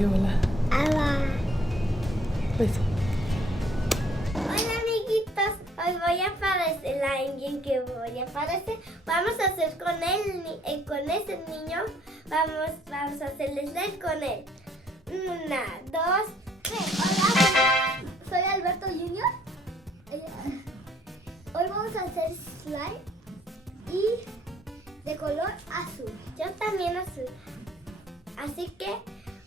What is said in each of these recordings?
Di hola. Hola. Beso. Hola amiguitos, hoy voy a aparecer la engine que voy a aparecer. Vamos a hacer con él, con ese niño. Vamos a hacer slide con él. 1, 2, 3. Hola, soy Alberto Junior. Hoy vamos a hacer slide y de color azul. Yo también azul. Así que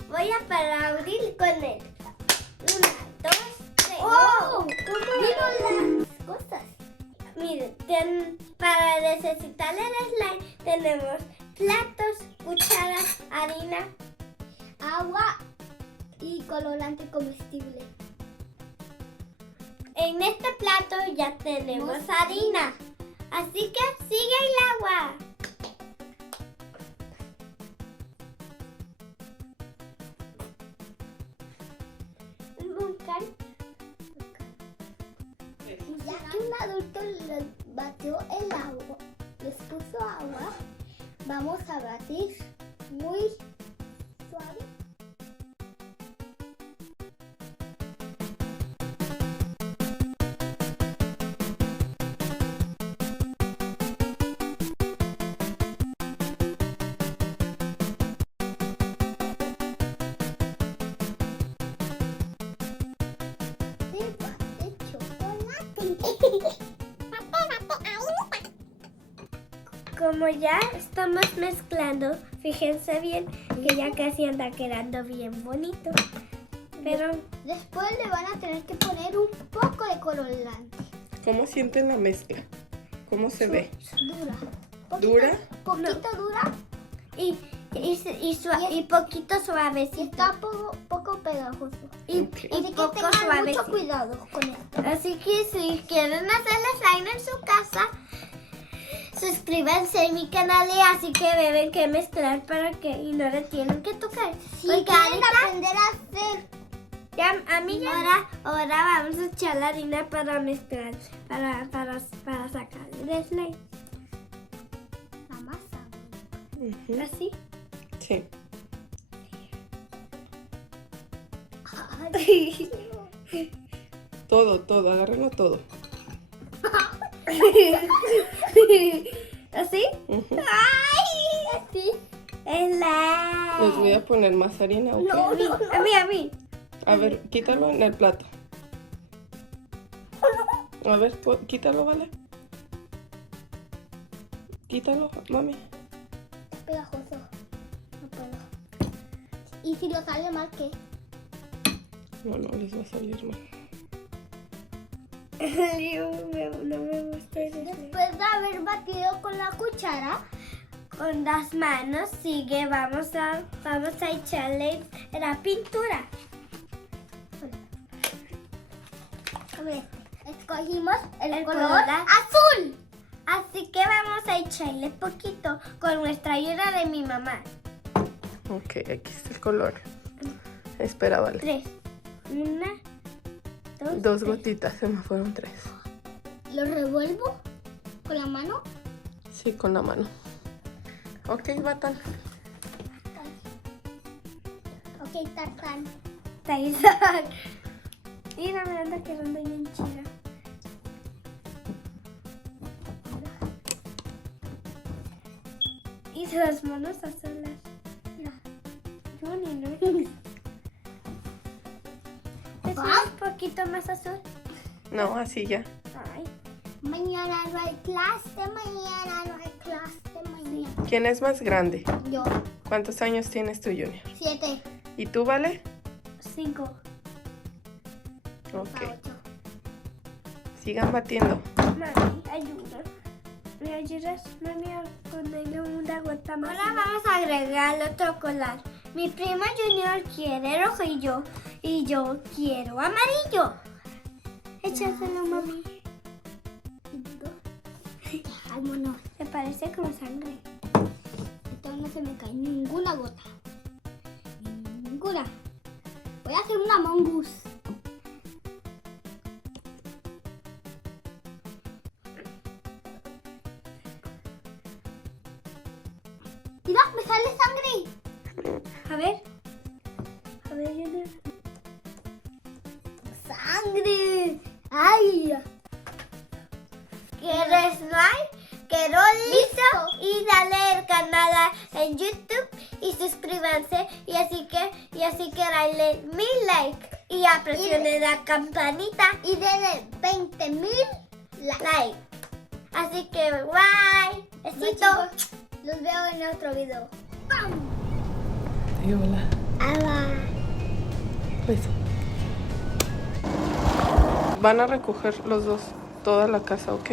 voy a aplaudir con él. 1, 2, 3. ¡Oh! ¡Vino las cosas! Miren, para necesitar el slime tenemos platos, cucharas, harina, agua y colorante comestible. En este plato ya tenemos harina, así que sigue el agua. Ya que un adulto le batió el agua, les puso agua, vamos a batir muy suave. Como ya estamos mezclando, fíjense bien que ya casi anda quedando bien bonito. Pero después le van a tener que poner un poco de colorante. ¿Cómo sienten la mezcla? ¿Cómo se ve? Dura. ¿Dura? Poquito dura y poquito suavecito. Está poco pegajoso. Y poco suavecito. Mucho cuidado con esto. Así que si quieren hacer slime en su casa, suscríbanse a mi canal y así que ven que mezclar para que y no le tienen que tocar. Si quieren aprender a hacer, ya a mí ya ahora vamos a echar la harina para mezclar, para sacar el slime. La masa. ¿Así? Sí. Todo, agárrenlo todo. ¿Así? Ujú. ¡Ay! Así. Es la... Les voy a poner más harina, ¿ok? No. A mí. A ver, quítalo en el plato. A ver, quítalo, ¿vale? Quítalo, mami. Es pegajoso. No puedo. ¿Y si lo sale mal qué? No les va a salir mal. No me gusta. Después de haber batido con la cuchara, con las manos, vamos a echarle la pintura. A ver, escogimos el color azul. Así que vamos a echarle poquito con nuestra ayuda de mi mamá. Ok, aquí está el color. Espera, vale. 3. 1, 2, 2 3. gotitas, se me fueron 3. ¿Lo revuelvo con la mano? Sí, con la mano. Ok, batan. Ok, Tarzán. Tarzán. Mira, me anda quedando bien chida. Y las manos azules. Mira. Qué bonito. ¿Es un poquito más azul? No, así ya. Ay. Mañana no hay clase, mañana no hay clase, mañana. ¿Quién es más grande? Yo. ¿Cuántos años tienes tú, Junior? 7. ¿Y tú, Vale? 5. Ok. 8. Sigan batiendo. Mami, ayuda. ¿Me ayudas, mami, a ponerle una gota más? Ahora vamos a agregar el otro color. Mi prima Junior quiere rojo y yo quiero amarillo. Échaselo, mami. Vámonos. Se parece como sangre. Entonces no se me cae ninguna gota. Ninguna. Voy a hacer una mongoose. Mira, me sale sangre. A ver. ¡Sangre! ¡Ay! ¿Quieres like? Quiero listo y dale el canal en YouTube y suscríbanse y así que dale 1000 likes y presione la campanita y denle 20,000 likes. Así que bye. Besito. Los veo en otro video. ¡Pam! Sí, hola. Bye. Beso. Van a recoger los dos toda la casa, ¿ok?